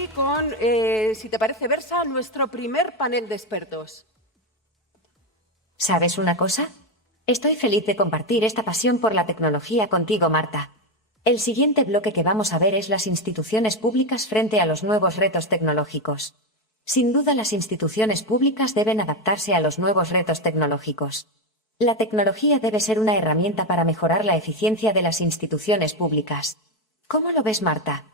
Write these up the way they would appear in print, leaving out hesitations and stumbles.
aquí con, si te parece, Bersa, nuestro primer panel de expertos. ¿Sabes una cosa? Estoy feliz de compartir esta pasión por la tecnología contigo, Marta. El siguiente bloque que vamos a ver es las instituciones públicas frente a los nuevos retos tecnológicos. Sin duda, las instituciones públicas deben adaptarse a los nuevos retos tecnológicos. La tecnología debe ser una herramienta para mejorar la eficiencia de las instituciones públicas. ¿Cómo lo ves, Marta?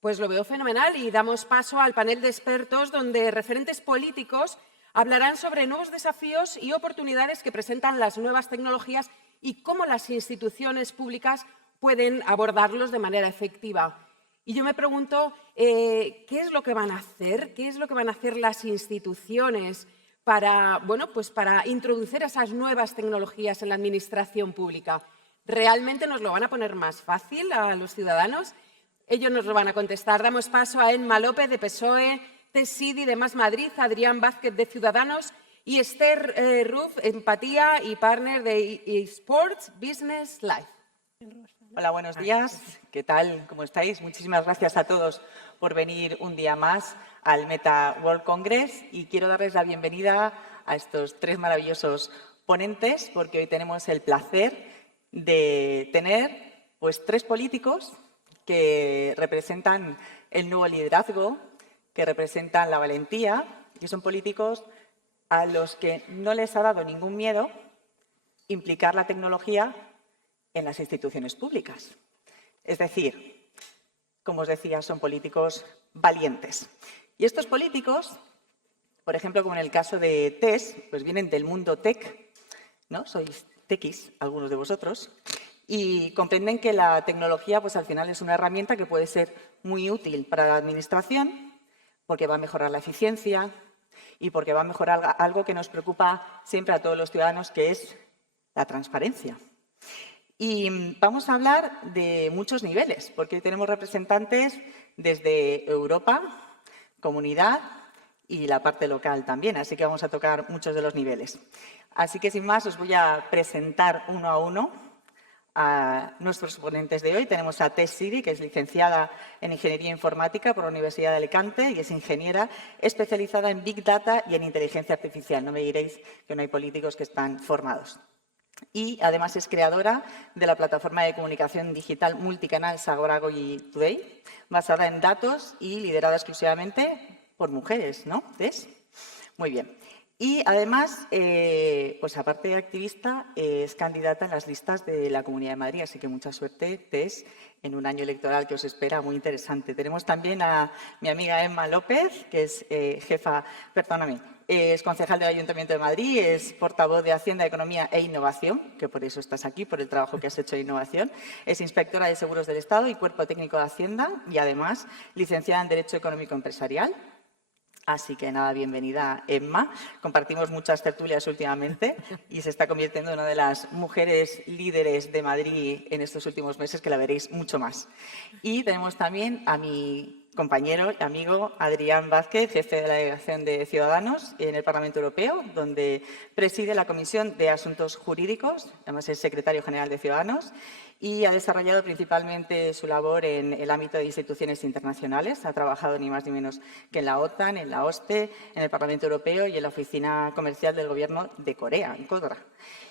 Pues lo veo fenomenal y damos paso al panel de expertos donde referentes políticos hablarán sobre nuevos desafíos y oportunidades que presentan las nuevas tecnologías y cómo las instituciones públicas pueden abordarlos de manera efectiva. Y yo me pregunto, ¿qué es lo que van a hacer? ¿Qué es lo que van a hacer las instituciones para, pues para introducir esas nuevas tecnologías en la administración pública? ¿Realmente nos lo van a poner más fácil a los ciudadanos? Ellos nos lo van a contestar. Damos paso a Emma López, de PSOE, Tess Sidi, de Más Madrid, Adrián Vázquez, de Ciudadanos, y Esther Ruf, Empatía y partner de eSports Business Life. Hola, buenos días. ¿Qué tal? ¿Cómo estáis? Muchísimas gracias a todos por venir un día más al Meta World Congress y quiero darles la bienvenida a estos tres maravillosos ponentes porque hoy tenemos el placer de tener tres políticos que representan el nuevo liderazgo, que representan la valentía y son políticos a los que no les ha dado ningún miedo implicar la tecnología en las instituciones públicas. Es decir, como os decía, son políticos valientes. Y estos políticos, por ejemplo, como en el caso de Tess, pues vienen del mundo tech, ¿no? Sois techis, algunos de vosotros, y comprenden que la tecnología, pues al final es una herramienta que puede ser muy útil para la administración, porque va a mejorar la eficiencia y porque va a mejorar algo que nos preocupa siempre a todos los ciudadanos, que es la transparencia. Y vamos a hablar de muchos niveles, porque hoy tenemos representantes desde Europa, comunidad y la parte local también, así que vamos a tocar muchos de los niveles. Así que sin más os voy a presentar uno a uno a nuestros ponentes de hoy. Tenemos a Tess Sidi, que es licenciada en Ingeniería Informática por la Universidad de Alicante y es ingeniera especializada en Big Data y en Inteligencia Artificial. No me diréis que no hay políticos que están formados. Y además es creadora de la plataforma de comunicación digital multicanal Sagoragoy Today, basada en datos y liderada exclusivamente por mujeres, ¿no? ¿Ves? Muy bien. Y además, pues aparte de activista, es candidata en las listas de la Comunidad de Madrid, así que mucha suerte, Tess, en un año electoral que os espera muy interesante. Tenemos también a mi amiga Emma López, que es es concejal del Ayuntamiento de Madrid, es portavoz de Hacienda, Economía e Innovación, que por eso estás aquí, por el trabajo que has hecho en innovación. Es inspectora de Seguros del Estado y Cuerpo Técnico de Hacienda y además licenciada en Derecho Económico Empresarial. Así que nada, bienvenida Emma. Compartimos muchas tertulias últimamente y se está convirtiendo en una de las mujeres líderes de Madrid en estos últimos meses, que la veréis mucho más. Y tenemos también a mi compañero y amigo Adrián Vázquez, jefe de la Delegación de Ciudadanos en el Parlamento Europeo, donde preside la Comisión de Asuntos Jurídicos, además es secretario general de Ciudadanos, y ha desarrollado principalmente su labor en el ámbito de instituciones internacionales. Ha trabajado ni más ni menos que en la OTAN, en la OSCE, en el Parlamento Europeo y en la Oficina Comercial del Gobierno de Corea, en Kodra.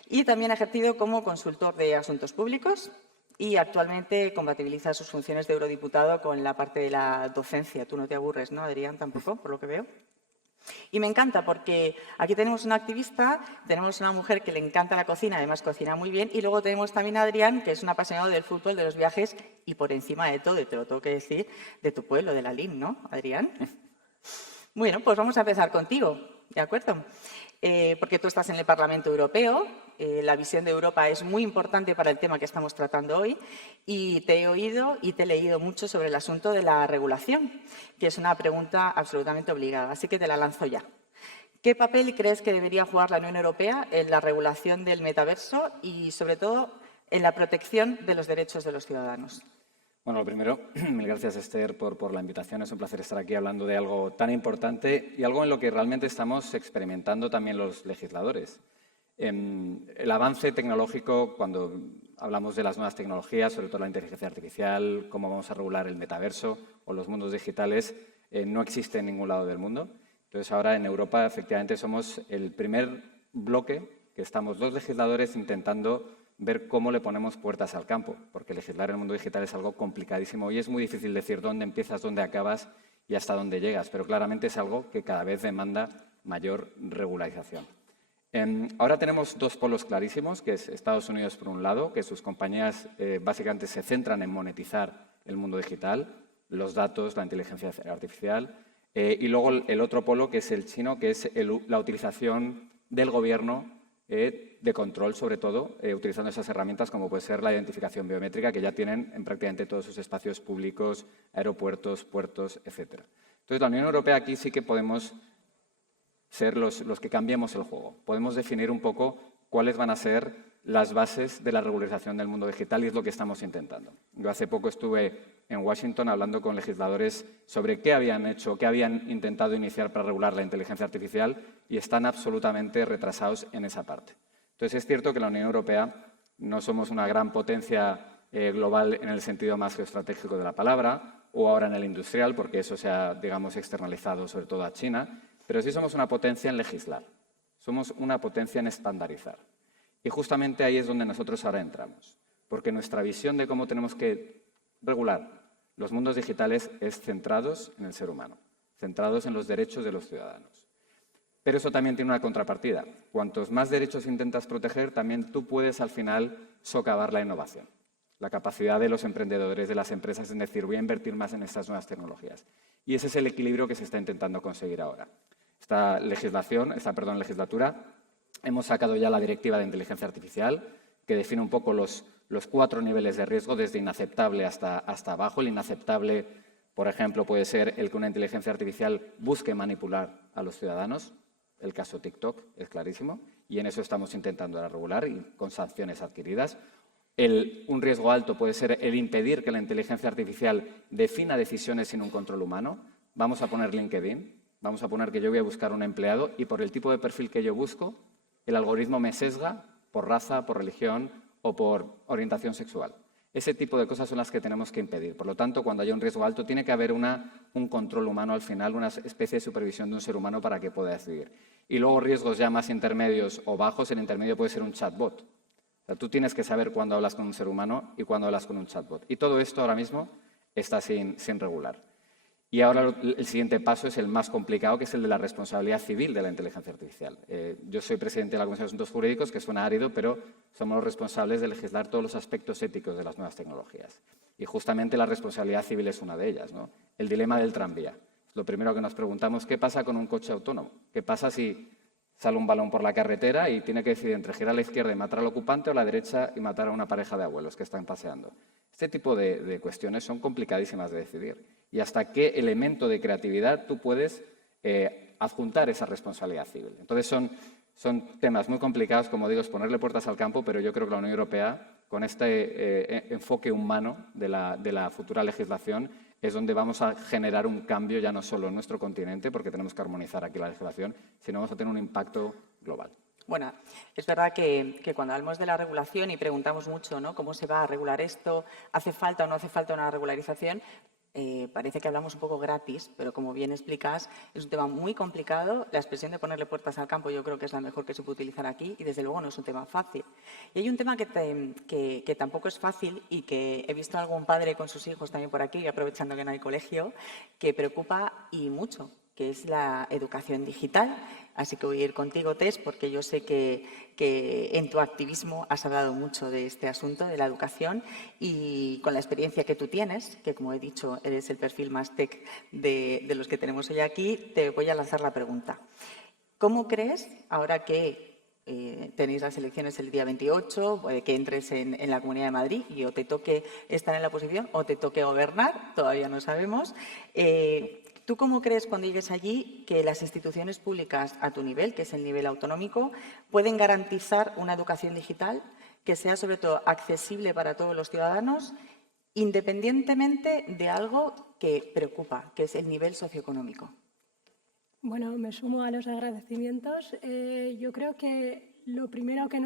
Y también ha ejercido como consultor de asuntos públicos y actualmente compatibiliza sus funciones de eurodiputado con la parte de la docencia. Tú no te aburres, ¿no, Adrián? Tampoco, por lo que veo. Y me encanta porque aquí tenemos una activista, tenemos una mujer que le encanta la cocina, además cocina muy bien, y luego tenemos también a Adrián, que es un apasionado del fútbol, de los viajes y por encima de todo, y te lo tengo que decir, de tu pueblo, de la LIM, ¿no, Adrián? Bueno, pues vamos a empezar contigo, ¿de acuerdo? Porque tú estás en el Parlamento Europeo, la visión de Europa es muy importante para el tema que estamos tratando hoy y te he oído y te he leído mucho sobre el asunto de la regulación, que es una pregunta absolutamente obligada, así que te la lanzo ya. ¿Qué papel crees que debería jugar la Unión Europea en la regulación del metaverso y, sobre todo, en la protección de los derechos de los ciudadanos? Bueno, lo primero, mil gracias, Esther, por la invitación. Es un placer estar aquí hablando de algo tan importante y algo en lo que realmente estamos experimentando también los legisladores. El avance tecnológico, cuando hablamos de las nuevas tecnologías, sobre todo la inteligencia artificial, cómo vamos a regular el metaverso o los mundos digitales, no existe en ningún lado del mundo. Entonces, ahora en Europa, efectivamente, somos el primer bloque que estamos 2 legisladores intentando ver cómo le ponemos puertas al campo, porque legislar en el mundo digital es algo complicadísimo y es muy difícil decir dónde empiezas, dónde acabas y hasta dónde llegas, pero claramente es algo que cada vez demanda mayor regularización. Ahora tenemos 2 polos clarísimos, que es Estados Unidos por un lado, que sus compañías básicamente se centran en monetizar el mundo digital, los datos, la inteligencia artificial, y luego el otro polo, que es el chino, que es la utilización del gobierno de control, sobre todo, utilizando esas herramientas como puede ser la identificación biométrica, que ya tienen en prácticamente todos sus espacios públicos, aeropuertos, puertos, etc. Entonces, la Unión Europea aquí sí que podemos ser los que cambiemos el juego. Podemos definir un poco cuáles van a ser las bases de la regularización del mundo digital y es lo que estamos intentando. Yo hace poco estuve en Washington hablando con legisladores sobre qué habían hecho, qué habían intentado iniciar para regular la inteligencia artificial y están absolutamente retrasados en esa parte. Entonces, es cierto que la Unión Europea no somos una gran potencia global en el sentido más geoestratégico de la palabra o ahora en el industrial, porque eso se ha, digamos, externalizado sobre todo a China, pero sí somos una potencia en legislar, somos una potencia en estandarizar. Y justamente ahí es donde nosotros ahora entramos, porque nuestra visión de cómo tenemos que regular los mundos digitales es centrados en el ser humano, centrados en los derechos de los ciudadanos. Pero eso también tiene una contrapartida. Cuantos más derechos intentas proteger, también tú puedes al final socavar la innovación, la capacidad de los emprendedores, de las empresas, en decir, voy a invertir más en estas nuevas tecnologías. Y ese es el equilibrio que se está intentando conseguir ahora. Esta legislatura, hemos sacado ya la Directiva de Inteligencia Artificial, que define un poco los 4 niveles de riesgo, desde inaceptable hasta abajo. El inaceptable, por ejemplo, puede ser el que una inteligencia artificial busque manipular a los ciudadanos. El caso TikTok es clarísimo y en eso estamos intentando regular y con sanciones adquiridas. Un riesgo alto puede ser el impedir que la inteligencia artificial defina decisiones sin un control humano. Vamos a poner LinkedIn, vamos a poner que yo voy a buscar un empleado y por el tipo de perfil que yo busco, el algoritmo me sesga por raza, por religión o por orientación sexual. Ese tipo de cosas son las que tenemos que impedir. Por lo tanto, cuando haya un riesgo alto, tiene que haber un control humano al final, una especie de supervisión de un ser humano para que pueda decidir. Y luego riesgos ya más intermedios o bajos, el intermedio puede ser un chatbot. O sea, tú tienes que saber cuándo hablas con un ser humano y cuándo hablas con un chatbot. Y todo esto ahora mismo está sin regular. Y ahora el siguiente paso es el más complicado, que es el de la responsabilidad civil de la inteligencia artificial. Yo soy presidente de la Comisión de Asuntos Jurídicos, que suena árido, pero somos los responsables de legislar todos los aspectos éticos de las nuevas tecnologías. Y justamente la responsabilidad civil es una de ellas, ¿no? El dilema del tranvía. Lo primero que nos preguntamos, ¿qué pasa con un coche autónomo? ¿Qué pasa si sale un balón por la carretera y tiene que decidir entre girar a la izquierda y matar al ocupante o a la derecha y matar a una pareja de abuelos que están paseando? Este tipo de cuestiones son complicadísimas de decidir. Y hasta qué elemento de creatividad tú puedes adjuntar esa responsabilidad civil. Entonces son temas muy complicados, como digo, es ponerle puertas al campo, pero yo creo que la Unión Europea, con este enfoque humano de la futura legislación, es donde vamos a generar un cambio ya no solo en nuestro continente, porque tenemos que armonizar aquí la legislación, sino vamos a tener un impacto global. Bueno, es verdad que cuando hablamos de la regulación y preguntamos mucho, ¿no?, cómo se va a regular esto, ¿hace falta o no hace falta una regularización? Parece que hablamos un poco gratis, pero como bien explicas, es un tema muy complicado. La expresión de ponerle puertas al campo yo creo que es la mejor que se puede utilizar aquí y desde luego no es un tema fácil. Y hay un tema que tampoco es fácil y que he visto a algún padre con sus hijos también por aquí, aprovechando que no hay colegio, que preocupa y mucho, que es la educación digital. Así que voy a ir contigo, Tess, porque yo sé que en tu activismo has hablado mucho de este asunto, de la educación, y con la experiencia que tú tienes, que como he dicho, eres el perfil más tech de los que tenemos hoy aquí, te voy a lanzar la pregunta. ¿Cómo crees, ahora que tenéis las elecciones el día 28, puede que entres en la Comunidad de Madrid y o te toque estar en la oposición o te toque gobernar, todavía no sabemos, ¿tú cómo crees cuando llegues allí que las instituciones públicas a tu nivel, que es el nivel autonómico, pueden garantizar una educación digital que sea sobre todo accesible para todos los ciudadanos, independientemente de algo que preocupa, que es el nivel socioeconómico? Bueno, me sumo a los agradecimientos. Yo creo que lo primero que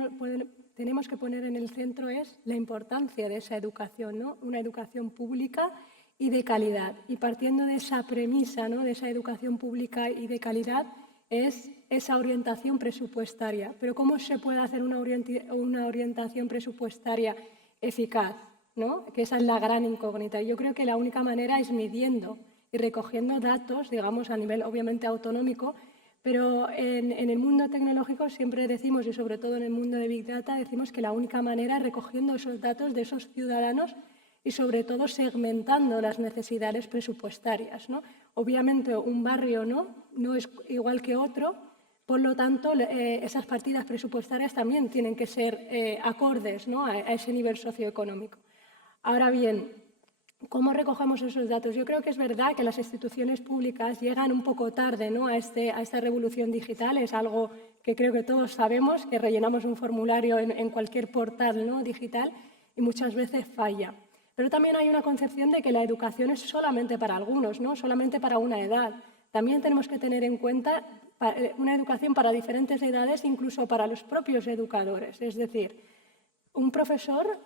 tenemos que poner en el centro es la importancia de esa educación, ¿no? Una educación pública y de calidad. Y partiendo de esa premisa, ¿no?, de esa educación pública y de calidad, es esa orientación presupuestaria. Pero ¿cómo se puede hacer una orientación presupuestaria eficaz, ¿no? Que esa es la gran incógnita. Yo creo que la única manera es midiendo y recogiendo datos, digamos, a nivel obviamente autonómico, pero en el mundo tecnológico siempre decimos, y sobre todo en el mundo de Big Data, decimos que la única manera es recogiendo esos datos de esos ciudadanos y sobre todo segmentando las necesidades presupuestarias, ¿no? Obviamente un barrio no es igual que otro, por lo tanto esas partidas presupuestarias también tienen que ser acordes, ¿no?, a ese nivel socioeconómico. Ahora bien, ¿cómo recogemos esos datos? Yo creo que es verdad que las instituciones públicas llegan un poco tarde, ¿no?, a esta revolución digital. Es algo que creo que todos sabemos, que rellenamos un formulario en cualquier portal, ¿no?, digital, y muchas veces falla. Pero también hay una concepción de que la educación es solamente para algunos, ¿no?, solamente para una edad. También tenemos que tener en cuenta una educación para diferentes edades, incluso para los propios educadores. Es decir, un profesor,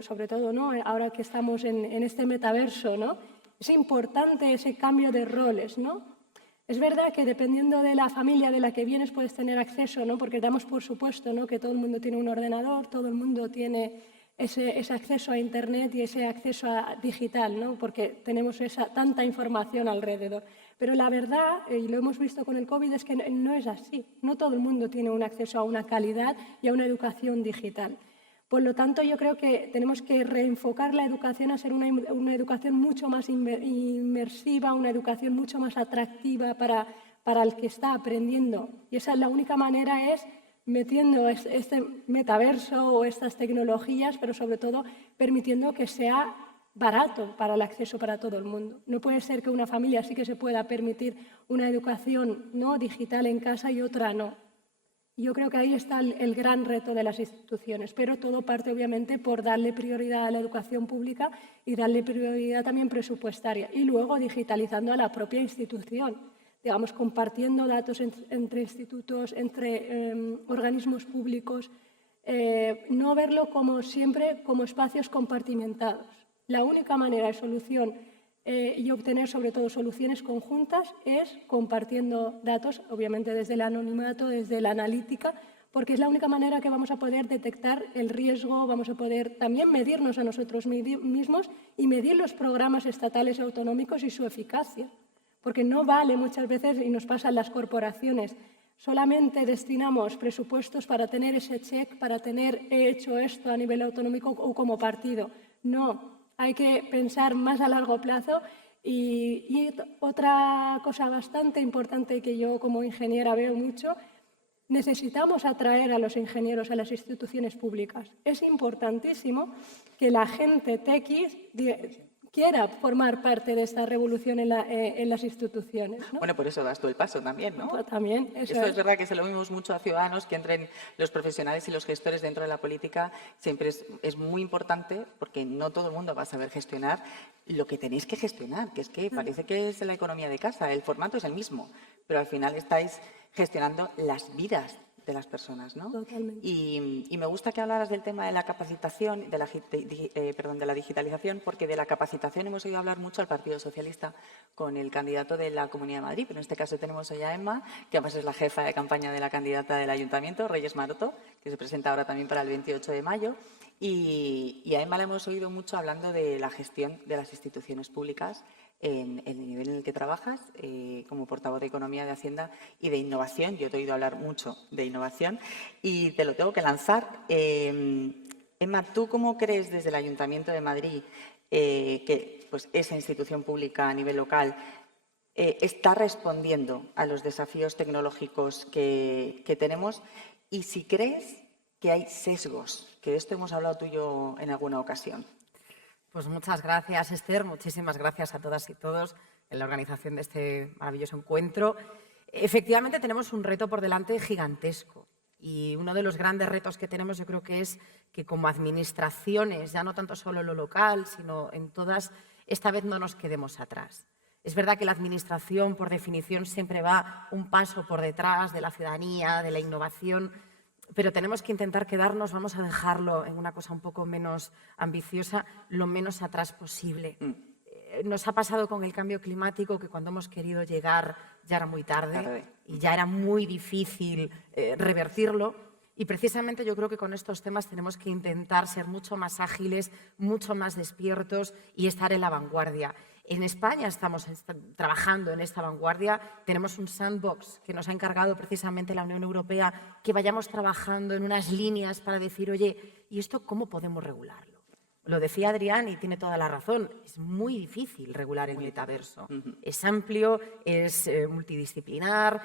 sobre todo, ¿no?, ahora que estamos en este metaverso, ¿no?, es importante ese cambio de roles, ¿no? Es verdad que dependiendo de la familia de la que vienes puedes tener acceso, ¿no?, porque damos por supuesto, ¿no?, que todo el mundo tiene un ordenador, todo el mundo tiene ese acceso a Internet y ese acceso digital, ¿no?, porque tenemos tanta información alrededor. Pero la verdad, y lo hemos visto con el COVID, es que no es así. No todo el mundo tiene un acceso a una calidad y a una educación digital. Por lo tanto, yo creo que tenemos que reenfocar la educación a ser una educación mucho más inmersiva, una educación mucho más atractiva para el que está aprendiendo. Y esa es la única manera, es metiendo este metaverso o estas tecnologías, pero sobre todo permitiendo que sea barato para el acceso para todo el mundo. No puede ser que una familia sí que se pueda permitir una educación, ¿no?, digital en casa y otra no. Yo creo que ahí está el gran reto de las instituciones, pero todo parte obviamente por darle prioridad a la educación pública y darle prioridad también presupuestaria, y luego digitalizando a la propia institución, digamos, compartiendo datos entre institutos, entre organismos públicos, no verlo como siempre como espacios compartimentados. La única manera de solución y obtener sobre todo soluciones conjuntas es compartiendo datos, obviamente desde el anonimato, desde la analítica, porque es la única manera que vamos a poder detectar el riesgo, vamos a poder también medirnos a nosotros mismos y medir los programas estatales y autonómicos y su eficacia. Porque no vale muchas veces, y nos pasa en las corporaciones, solamente destinamos presupuestos para tener ese check, para tener he hecho esto a nivel autonómico o como partido. No. Hay que pensar más a largo plazo y otra cosa bastante importante que yo como ingeniera veo mucho, necesitamos atraer a los ingenieros a las instituciones públicas. Es importantísimo que la gente tequis quiera formar parte de esta revolución en las instituciones, ¿no? Bueno, por eso das tú el paso también, ¿no? También, eso Esto es verdad que se lo vimos mucho a Ciudadanos, que entren los profesionales y los gestores dentro de la política. Siempre es muy importante, porque no todo el mundo va a saber gestionar lo que tenéis que gestionar, que es que parece que es la economía de casa, el formato es el mismo, pero al final estáis gestionando las vidas de las personas, ¿no? Totalmente. Y me gusta que hablaras del tema de la capacitación, de la digitalización, porque de la capacitación hemos oído hablar mucho al Partido Socialista con el candidato de la Comunidad de Madrid, pero en este caso tenemos hoy a Emma, que además es la jefa de campaña de la candidata del Ayuntamiento, Reyes Maroto, que se presenta ahora también para el 28 de mayo. Y a Emma la hemos oído mucho hablando de la gestión de las instituciones públicas en el nivel en el que trabajas, como portavoz de Economía, de Hacienda y de Innovación. Yo te he oído hablar mucho de innovación y te lo tengo que lanzar. Emma, ¿tú cómo crees desde el Ayuntamiento de Madrid que pues, esa institución pública a nivel local está respondiendo a los desafíos tecnológicos que tenemos? Y si crees que hay sesgos, que de esto hemos hablado tú y yo en alguna ocasión. Pues muchas gracias, Esther. Muchísimas gracias a todas y todos en la organización de este maravilloso encuentro. Efectivamente, tenemos un reto por delante gigantesco. Y uno de los grandes retos que tenemos, yo creo que es que como administraciones, ya no tanto solo en lo local, sino en todas, esta vez no nos quedemos atrás. Es verdad que la administración, por definición, siempre va un paso por detrás de la ciudadanía, de la innovación, pero tenemos que intentar quedarnos, vamos a dejarlo en una cosa un poco menos ambiciosa, lo menos atrás posible. Nos ha pasado con el cambio climático que cuando hemos querido llegar ya era muy tarde y ya era muy difícil revertirlo. Y precisamente yo creo que con estos temas tenemos que intentar ser mucho más ágiles, mucho más despiertos y estar en la vanguardia. En España estamos trabajando en esta vanguardia. Tenemos un sandbox que nos ha encargado precisamente la Unión Europea, que vayamos trabajando en unas líneas para decir, oye, ¿y esto cómo podemos regularlo? Lo decía Adrián y tiene toda la razón. Es muy difícil regular el metaverso. Es amplio, es multidisciplinar,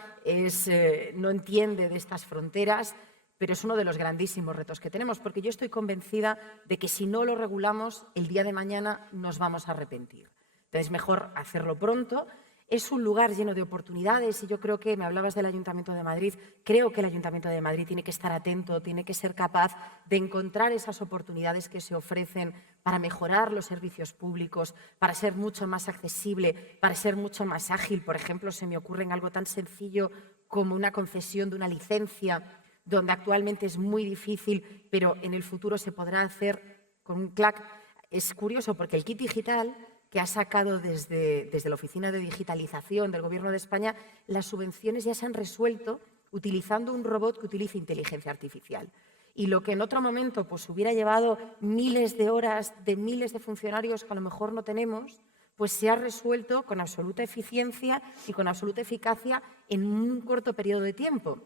no entiende de estas fronteras, pero es uno de los grandísimos retos que tenemos, porque yo estoy convencida de que si no lo regulamos, el día de mañana nos vamos a arrepentir. Entonces, mejor hacerlo pronto. Es un lugar lleno de oportunidades y yo creo que, me hablabas del Ayuntamiento de Madrid, creo que el Ayuntamiento de Madrid tiene que estar atento, tiene que ser capaz de encontrar esas oportunidades que se ofrecen para mejorar los servicios públicos, para ser mucho más accesible, para ser mucho más ágil. Por ejemplo, se me ocurre en algo tan sencillo como una concesión de una licencia, donde actualmente es muy difícil, pero en el futuro se podrá hacer con un clac. Es curioso porque el kit digital que ha sacado desde la Oficina de Digitalización del Gobierno de España, las subvenciones ya se han resuelto utilizando un robot que utiliza inteligencia artificial. Y lo que en otro momento pues, hubiera llevado miles de horas de miles de funcionarios que a lo mejor no tenemos, pues se ha resuelto con absoluta eficiencia y con absoluta eficacia en un corto periodo de tiempo.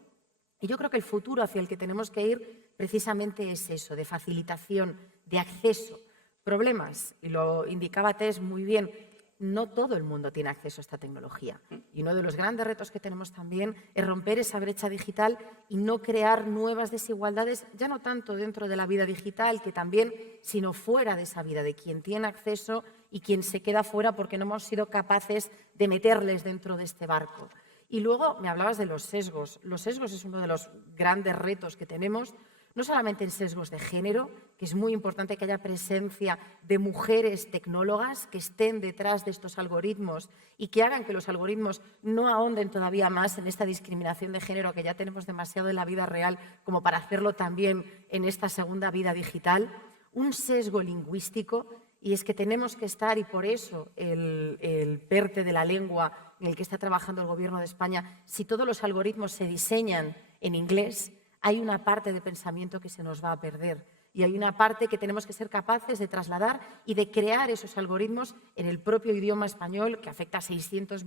Y yo creo que el futuro hacia el que tenemos que ir precisamente es eso, de facilitación, de acceso. Problemas, y lo indicaba Tess muy bien, no todo el mundo tiene acceso a esta tecnología. Y uno de los grandes retos que tenemos también es romper esa brecha digital y no crear nuevas desigualdades, ya no tanto dentro de la vida digital, que también, sino fuera de esa vida, de quien tiene acceso y quien se queda fuera porque no hemos sido capaces de meterles dentro de este barco. Y luego me hablabas de los sesgos. Los sesgos es uno de los grandes retos que tenemos, no solamente en sesgos de género, que es muy importante que haya presencia de mujeres tecnólogas que estén detrás de estos algoritmos y que hagan que los algoritmos no ahonden todavía más en esta discriminación de género que ya tenemos demasiado en la vida real como para hacerlo también en esta segunda vida digital. Un sesgo lingüístico, y es que tenemos que estar, y por eso el PERTE de la lengua en el que está trabajando el Gobierno de España, si todos los algoritmos se diseñan en inglés, hay una parte de pensamiento que se nos va a perder y hay una parte que tenemos que ser capaces de trasladar y de crear esos algoritmos en el propio idioma español que afecta a 600.000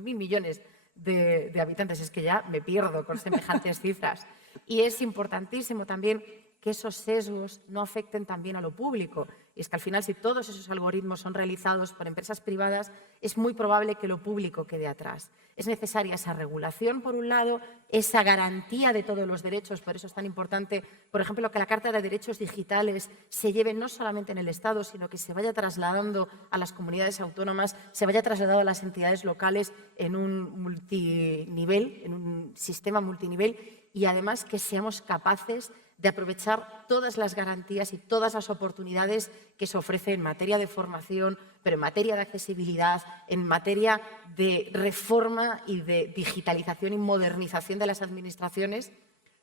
millones de habitantes. Es que ya me pierdo con semejantes cifras. Y es importantísimo también que esos sesgos no afecten también a lo público. Y es que al final, si todos esos algoritmos son realizados por empresas privadas, es muy probable que lo público quede atrás. Es necesaria esa regulación, por un lado, esa garantía de todos los derechos. Por eso es tan importante, por ejemplo, que la Carta de Derechos Digitales se lleve no solamente en el Estado, sino que se vaya trasladando a las comunidades autónomas, se vaya trasladando a las entidades locales en un multinivel, en un sistema multinivel, y además que seamos capaces de aprovechar todas las garantías y todas las oportunidades que se ofrecen en materia de formación, pero en materia de accesibilidad, en materia de reforma y de digitalización y modernización de las administraciones,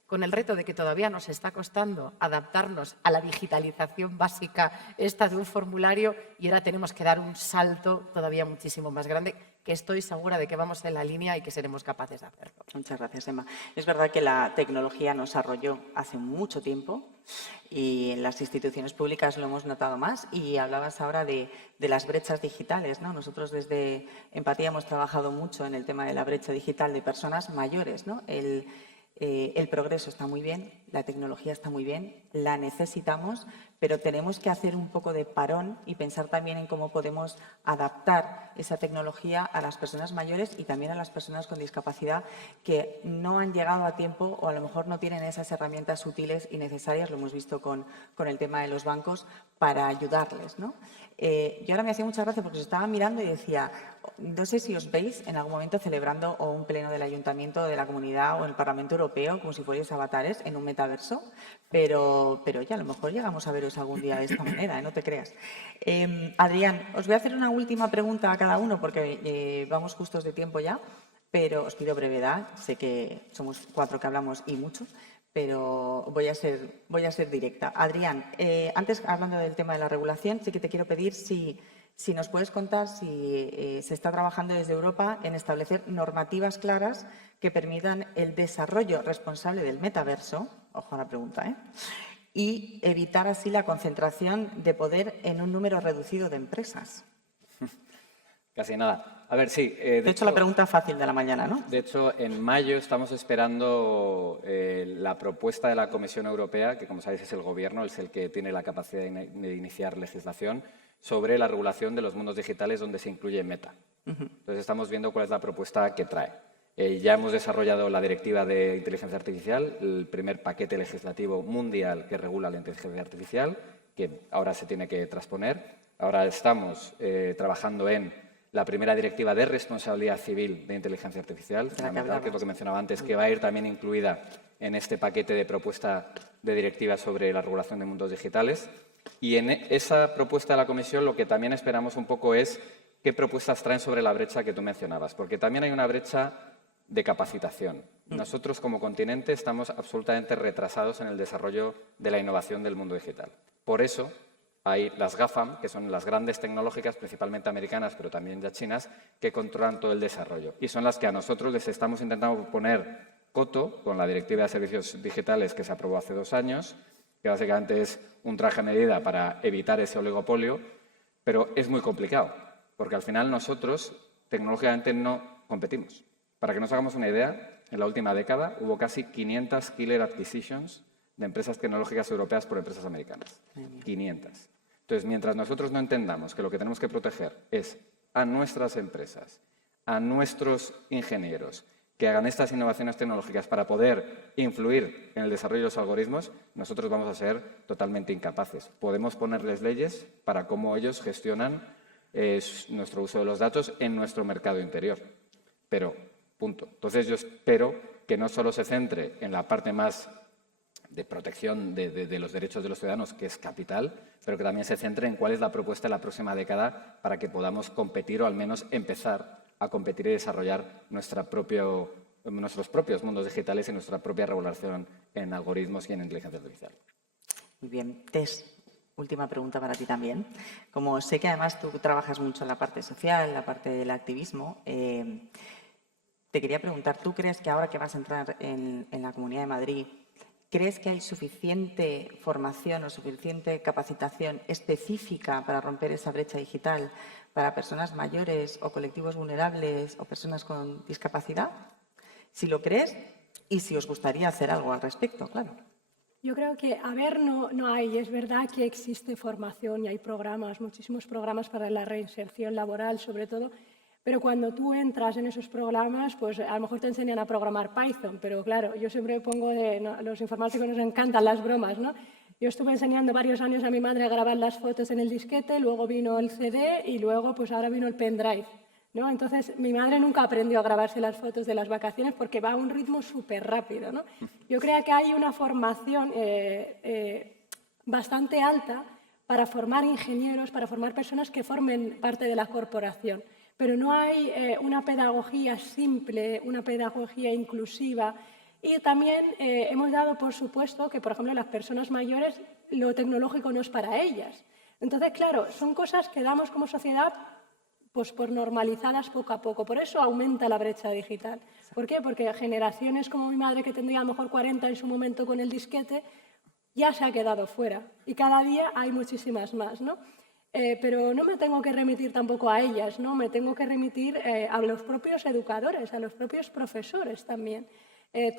con el reto de que todavía nos está costando adaptarnos a la digitalización básica esta de un formulario y ahora tenemos que dar un salto todavía muchísimo más grande, que estoy segura de que vamos en la línea y que seremos capaces de hacerlo. Muchas gracias, Emma. Es verdad que la tecnología nos arrolló hace mucho tiempo y en las instituciones públicas lo hemos notado más. Y hablabas ahora de las brechas digitales, ¿no? Nosotros desde Empatía hemos trabajado mucho en el tema de la brecha digital de personas mayores, ¿no? El progreso está muy bien, la tecnología está muy bien, la necesitamos, pero tenemos que hacer un poco de parón y pensar también en cómo podemos adaptar esa tecnología a las personas mayores y también a las personas con discapacidad que no han llegado a tiempo o a lo mejor no tienen esas herramientas útiles y necesarias, lo hemos visto con el tema de los bancos, para ayudarles, ¿no? Yo ahora me hacía mucha gracia porque os estaba mirando y decía, no sé si os veis en algún momento celebrando o un pleno del Ayuntamiento, de la Comunidad o el Parlamento Europeo, como si fuerais avatares en un metaverso, pero ya a lo mejor llegamos a veros algún día de esta manera, no te creas. Adrián, os voy a hacer una última pregunta a cada uno porque vamos justos de tiempo ya, pero os pido brevedad, sé que somos 4 que hablamos y mucho. pero voy a ser directa. Adrián, antes, hablando del tema de la regulación, sí que te quiero pedir si nos puedes contar si se está trabajando desde Europa en establecer normativas claras que permitan el desarrollo responsable del metaverso, ojo a la pregunta, y evitar así la concentración de poder en un número reducido de empresas. Casi nada. A ver, sí. De hecho, la pregunta fácil de la mañana, ¿no? De hecho, en mayo estamos esperando la propuesta de la Comisión Europea, que como sabéis es el Gobierno, es el que tiene la capacidad de iniciar legislación, sobre la regulación de los mundos digitales donde se incluye Meta. Entonces, estamos viendo cuál es la propuesta que trae. Ya hemos desarrollado la Directiva de Inteligencia Artificial, el primer paquete legislativo mundial que regula la inteligencia artificial, que ahora se tiene que transponer. Ahora estamos trabajando en la primera directiva de responsabilidad civil de inteligencia artificial, fundamental, que es lo que mencionaba antes, que va a ir también incluida en este paquete de propuesta de directiva sobre la regulación de mundos digitales. Y en esa propuesta de la Comisión lo que también esperamos un poco es qué propuestas traen sobre la brecha que tú mencionabas, porque también hay una brecha de capacitación. Nosotros como continente estamos absolutamente retrasados en el desarrollo de la innovación del mundo digital. Por eso hay las GAFAM, que son las grandes tecnológicas, principalmente americanas, pero también ya chinas, que controlan todo el desarrollo. Y son las que a nosotros les estamos intentando poner coto con la Directiva de Servicios Digitales que se aprobó hace 2 años, que básicamente es un traje a medida para evitar ese oligopolio, pero es muy complicado, porque al final nosotros tecnológicamente no competimos. Para que nos hagamos una idea, en la última década hubo casi 500 killer acquisitions de empresas tecnológicas europeas por empresas americanas. 500. Entonces, mientras nosotros no entendamos que lo que tenemos que proteger es a nuestras empresas, a nuestros ingenieros, que hagan estas innovaciones tecnológicas para poder influir en el desarrollo de los algoritmos, nosotros vamos a ser totalmente incapaces. Podemos ponerles leyes para cómo ellos gestionan nuestro uso de los datos en nuestro mercado interior. Pero, punto. Entonces, yo espero que no solo se centre en la parte más de protección de los derechos de los ciudadanos, que es capital, pero que también se centre en cuál es la propuesta de la próxima década para que podamos competir o al menos empezar a competir y desarrollar nuestros propios mundos digitales y nuestra propia regulación en algoritmos y en inteligencia artificial. Muy bien. Tess, última pregunta para ti también. Como sé que además tú trabajas mucho en la parte social, la parte del activismo, te quería preguntar, ¿tú crees que ahora que vas a entrar en la Comunidad de Madrid, ¿crees que hay suficiente formación o suficiente capacitación específica para romper esa brecha digital para personas mayores o colectivos vulnerables o personas con discapacidad? Si lo crees y si os gustaría hacer algo al respecto, claro. Yo creo que, no hay. Es verdad que existe formación y hay programas, muchísimos programas para la reinserción laboral, sobre todo. Pero cuando tú entras en esos programas, pues a lo mejor te enseñan a programar Python, pero claro, yo siempre pongo los informáticos nos encantan las bromas, ¿no? Yo estuve enseñando varios años a mi madre a grabar las fotos en el disquete, luego vino el CD y luego pues ahora vino el pendrive, ¿no? Entonces mi madre nunca aprendió a grabarse las fotos de las vacaciones porque va a un ritmo súper rápido, ¿no? Yo creo que hay una formación bastante alta para formar ingenieros, para formar personas que formen parte de la corporación. Pero no hay una pedagogía simple, una pedagogía inclusiva. Y también hemos dado por supuesto que, por ejemplo, las personas mayores, lo tecnológico no es para ellas. Entonces, claro, son cosas que damos como sociedad pues, por normalizadas poco a poco. Por eso aumenta la brecha digital. ¿Por qué? Porque generaciones como mi madre, que tendría a lo mejor 40 en su momento con el disquete, ya se ha quedado fuera. Y cada día hay muchísimas más, ¿no? Pero no me tengo que remitir tampoco a ellas, ¿no? Me tengo que remitir a los propios educadores, a los propios profesores también.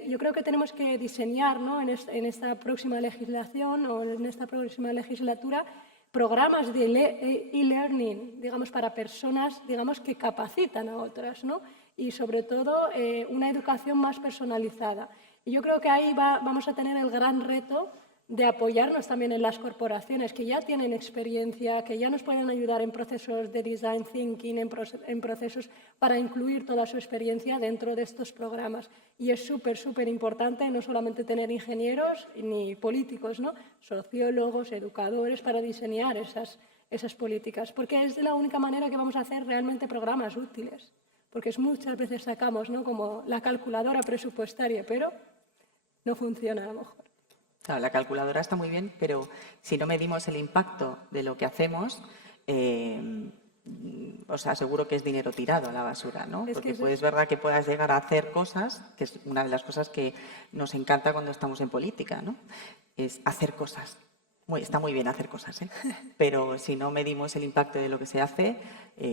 Yo creo que tenemos que diseñar, ¿no? en esta próxima legislación o en esta próxima legislatura programas de e-learning, digamos, para personas, digamos, que capacitan a otras, ¿no? Y sobre todo una educación más personalizada. Y yo creo que ahí vamos a tener el gran reto de apoyarnos también en las corporaciones que ya tienen experiencia, que ya nos pueden ayudar en procesos de design thinking, en procesos para incluir toda su experiencia dentro de estos programas. Y es súper, súper importante no solamente tener ingenieros ni políticos, ¿no? Sociólogos, educadores, para diseñar esas políticas, porque es de la única manera que vamos a hacer realmente programas útiles. Porque muchas veces sacamos, ¿no? como la calculadora presupuestaria, pero no funciona a lo mejor. Claro, la calculadora está muy bien, pero si no medimos el impacto de lo que hacemos, os aseguro que es dinero tirado a la basura, ¿no? Porque es verdad que puedas llegar a hacer cosas, que es una de las cosas que nos encanta cuando estamos en política, ¿no? Es hacer cosas. Está muy bien hacer cosas, ¿eh? Pero si no medimos el impacto de lo que se hace,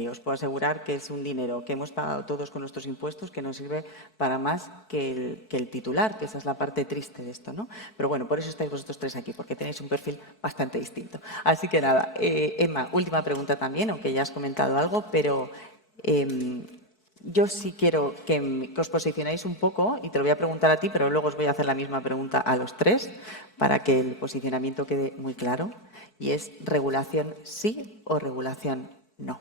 os puedo asegurar que es un dinero que hemos pagado todos con nuestros impuestos que no sirve para más que el titular, que esa es la parte triste de esto, ¿no? Pero bueno, por eso estáis vosotros tres aquí, porque tenéis un perfil bastante distinto. Así que nada, Emma, última pregunta también, aunque ya has comentado algo, pero yo sí quiero que os posicionéis un poco, y te lo voy a preguntar a ti, pero luego os voy a hacer la misma pregunta a los tres, para que el posicionamiento quede muy claro, y es regulación sí o regulación no.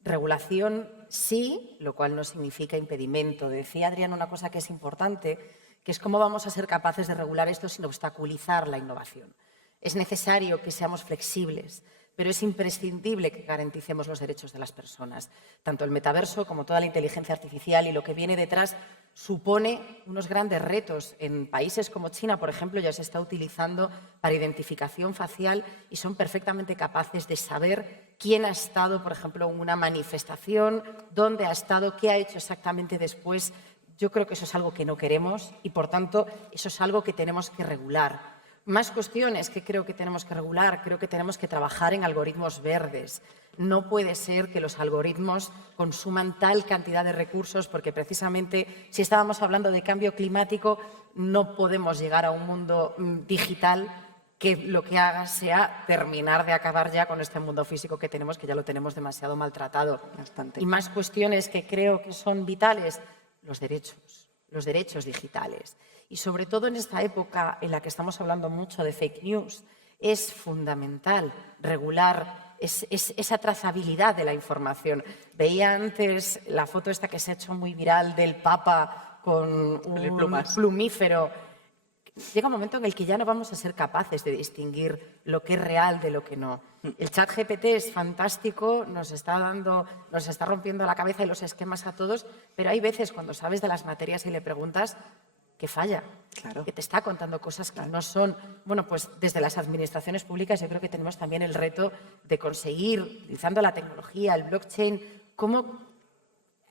Regulación sí, lo cual no significa impedimento. Decía Adrián una cosa que es importante, que es cómo vamos a ser capaces de regular esto sin obstaculizar la innovación. Es necesario que seamos flexibles, pero es imprescindible que garanticemos los derechos de las personas. Tanto el metaverso como toda la inteligencia artificial y lo que viene detrás supone unos grandes retos. En países como China, por ejemplo, ya se está utilizando para identificación facial y son perfectamente capaces de saber quién ha estado, por ejemplo, en una manifestación, dónde ha estado, qué ha hecho exactamente después. Yo creo que eso es algo que no queremos y, por tanto, eso es algo que tenemos que regular. Más cuestiones que creo que tenemos que regular. Creo que tenemos que trabajar en algoritmos verdes. No puede ser que los algoritmos consuman tal cantidad de recursos porque precisamente si estábamos hablando de cambio climático no podemos llegar a un mundo digital que lo que haga sea terminar de acabar ya con este mundo físico que tenemos, que ya lo tenemos demasiado maltratado. Bastante. Y más cuestiones que creo que son vitales, los derechos digitales. Y sobre todo en esta época en la que estamos hablando mucho de fake news, es fundamental regular esa trazabilidad de la información. Veía antes la foto esta que se ha hecho muy viral del Papa con un plumífero. Llega un momento en el que ya no vamos a ser capaces de distinguir lo que es real de lo que no. El ChatGPT es fantástico, nos está rompiendo la cabeza y los esquemas a todos, pero hay veces cuando sabes de las materias y le preguntas que falla, claro, que te está contando cosas que no son. Bueno, pues desde las administraciones públicas yo creo que tenemos también el reto de conseguir, utilizando la tecnología, el blockchain, cómo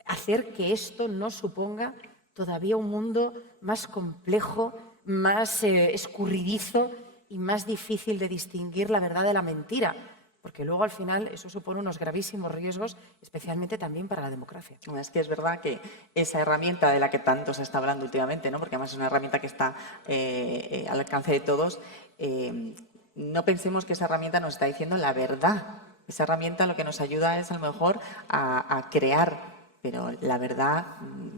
hacer que esto no suponga todavía un mundo más complejo, más escurridizo y más difícil de distinguir la verdad de la mentira, porque luego al final eso supone unos gravísimos riesgos, especialmente también para la democracia. Es que es verdad que esa herramienta de la que tanto se está hablando últimamente, ¿no? Porque además es una herramienta que está al alcance de todos, no pensemos que esa herramienta nos está diciendo la verdad. Esa herramienta lo que nos ayuda es a lo mejor a crear, pero la verdad,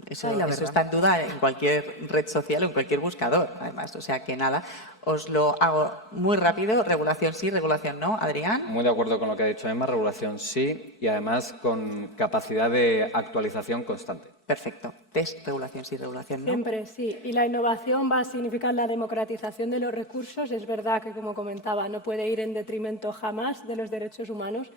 eso está en duda en cualquier red social o en cualquier buscador, además. O sea que nada, os lo hago muy rápido. Regulación sí, regulación no. Adrián. Muy de acuerdo con lo que ha dicho Emma. Regulación sí y además con capacidad de actualización constante. Perfecto. Regulación sí, regulación no. Siempre sí. Y la innovación va a significar la democratización de los recursos. Es verdad que, como comentaba, no puede ir en detrimento jamás de los derechos humanos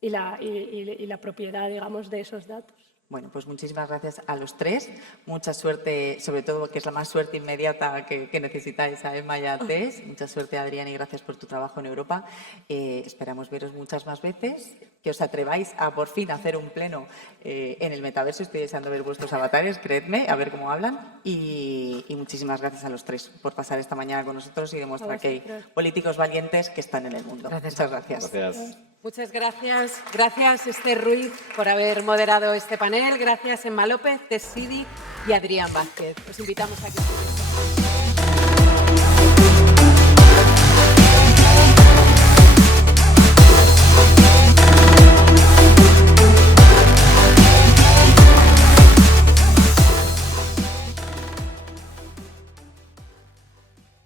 y la propiedad, digamos, de esos datos. Bueno, pues muchísimas gracias a los tres. Mucha suerte, sobre todo, que es la más suerte inmediata que necesitáis a Emma y a Tess. Mucha suerte, Adrián, y gracias por tu trabajo en Europa. Esperamos veros muchas más veces, que os atreváis a por fin hacer un pleno en el metaverso. Estoy deseando ver vuestros avatares, creedme, a ver cómo hablan. Y muchísimas gracias a los tres por pasar esta mañana con nosotros y demostrar que hay políticos valientes que están en el mundo. Gracias. Muchas gracias. Gracias. Muchas gracias. Gracias, Esther Ruiz, por haber moderado este panel. Gracias, Emma López, Tess Sidi y Adrián Vázquez. Os invitamos a que...